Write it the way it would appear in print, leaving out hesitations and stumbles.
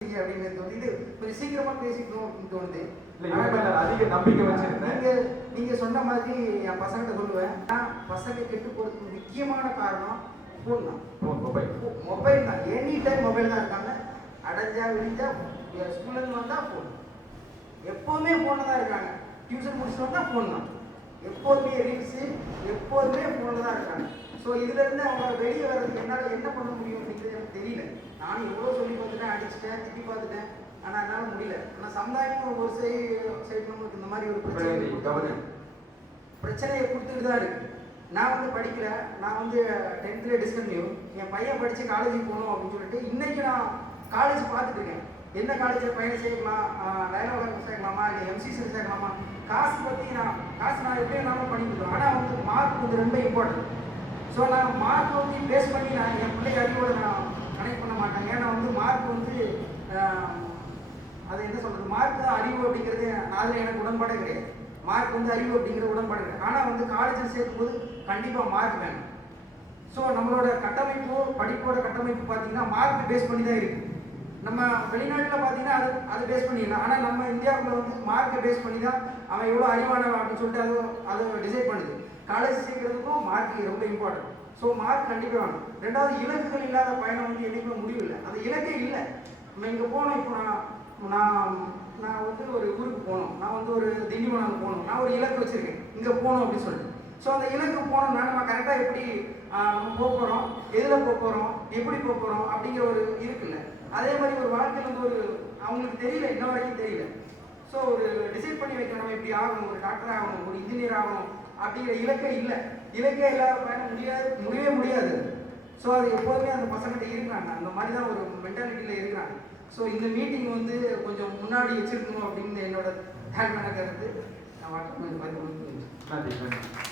அப்படின்னு தோணுது. கொஞ்சம் சீக்கிரமா பேசிக்கணும் அப்படின்னு தோணுது. அதிக நம்பிக்கை வச்சிருந்தேன். நீங்க சொன்ன மாதிரி என் பசங்கிட்ட சொல்லுவேன், பசங்க கெட்டு போறதுக்கு முக்கியமான காரணம் ஃபோன் தான். மொபைல் தான். எனி டைம் மொபைல் தான் இருக்காங்க. அடைஞ்சா விழிஞ்சா ஸ்கூல்ல இருந்து வந்தா ஃபோன், எப்போதுமே ஃபோன்ல தான் இருக்காங்க. டியூஷன் முடிச்சுட்டு வந்தா ஃபோன் தான், எப்போதுமே ரீல்ஸு, எப்போதுமே ஃபோன்ல தான் இருக்காங்க. ஸோ இதுல இருந்து அவங்க வெளியே வர்றதுக்கு என்னால் என்ன பண்ண முடியும் அப்படிங்கிறது எனக்கு தெரியல. நானும் எவ்வளோ சொல்லி பார்த்துட்டேன், அடிச்சுட்டேன், திட்டி பார்த்துட்டேன், ஆனால் என்னால் முடியல. ஆனால் சமுதாயம் ஒரு சைடு நம்மளுக்கு இந்த மாதிரி ஒரு பிரச்சனையை கொடுத்துட்டு தான் இருக்கு. நான் வந்து படிக்கல, நான் வந்து 10th டிஸ்கன்டினியூ. என் பையன் படித்து காலேஜுக்கு போகணும் அப்படின்னு சொல்லிட்டு இன்னைக்கு நான் காலேஜ் பார்த்துட்டு இருக்கேன். எந்த காலேஜில் பையனை சேர்க்கலாம், லைனாக சேர்க்கலாமா, இல்லை எம்சிசியில் சேர்க்கலாமா, காசு பற்றி காசு நான் எப்படி வேணாலும் பண்ணி கொடுப்பேன். ஆனால் வந்து மார்க் வந்து ரொம்ப இம்பார்ட்டன்ட். ஸோ நான் மார்க் வந்து பேஸ் பண்ணி நான் என் பிள்ளைக்கு அறிவோட நான் கனெக்ட் பண்ண மாட்டேன். ஏன்னா வந்து மார்க் வந்து அதை என்ன சொல்கிறது, மார்க் தான் அறிவு அப்படிங்கிறது அதில் எனக்கு உடன்பாடே கிடையாது. மார்க் வந்து அறிவு அப்படிங்கிற உடன்பாடு கிடையாது. ஆனால் வந்து காலேஜில் சேர்க்கும்போது கண்டிப்பாக மார்க் வேணும். ஸோ நம்மளோட கட்டமைப்பு, படிப்போட கட்டமைப்பு பார்த்தீங்கன்னா மார்க் பேஸ் பண்ணி தான் இருக்குது. நம்ம வெளிநாட்டில் பார்த்தீங்கன்னா அது பேஸ் பண்ணிடலாம். ஆனால் நம்ம இந்தியாவில் வந்து மார்க்கை பேஸ் பண்ணி தான் அவன் எவ்வளோ அறிவானவன் அப்படின்னு சொல்லிட்டு அதை டிசைட் பண்ணுது. காலேஜ் சேர்க்கறதுக்கும் மார்க் ரொம்ப இம்பார்ட்டன்ட். ஸோ மார்க் கண்டிப்பாக வேணும். ரெண்டாவது, இலக்குகள் இல்லாத பயணம் வந்து என்றைக்குமே முடிவில்லை. அது இலக்கே இல்லை. நம்ம இங்கே போனோம், இப்போ நான் வந்து ஒரு ஊருக்கு போகணும், நான் வந்து ஒரு திண்டிவனம் போகணும், நான் ஒரு இலக்கு வச்சுருக்கேன், இங்கே போகணும் அப்படின்னு சொல்லிட்டு. ஸோ அந்த இலக்கு போகணும்னா நம்ம கரெக்டாக எப்படி நம்ம போக போகிறோம், எதில் போக போகிறோம், எப்படி போக போகிறோம் அப்படிங்கிற ஒரு இருக்குல்ல. அதே மாதிரி ஒரு வாழ்க்கையில் வந்து ஒரு அவங்களுக்கு தெரியல, இன்ன வரைக்கும் தெரியல. ஸோ ஒரு டிசைட் பண்ணி வைக்கணும், நம்ம இப்படி ஆகணும், ஒரு டாக்டர் ஆகணும், ஒரு இன்ஜினியர் ஆகணும் அப்படிங்கிற இலக்கே இல்லை. இலக்கே இல்லாத பயணம் முடியவே முடியாது. ஸோ அது எப்போதுமே அந்த பசங்கிட்ட இருக்கிறாங்க, அந்த மாதிரி தான் ஒரு மென்டாலிட்டியில் இருக்கிறாங்க. ஸோ இந்த மீட்டிங் வந்து கொஞ்சம் முன்னாடி வச்சிருக்கணும் அப்படின்னு என்னோட தாழ்மையான கருத்து. நான் வாட்ஸ்அப் பதிவு. நன்றி.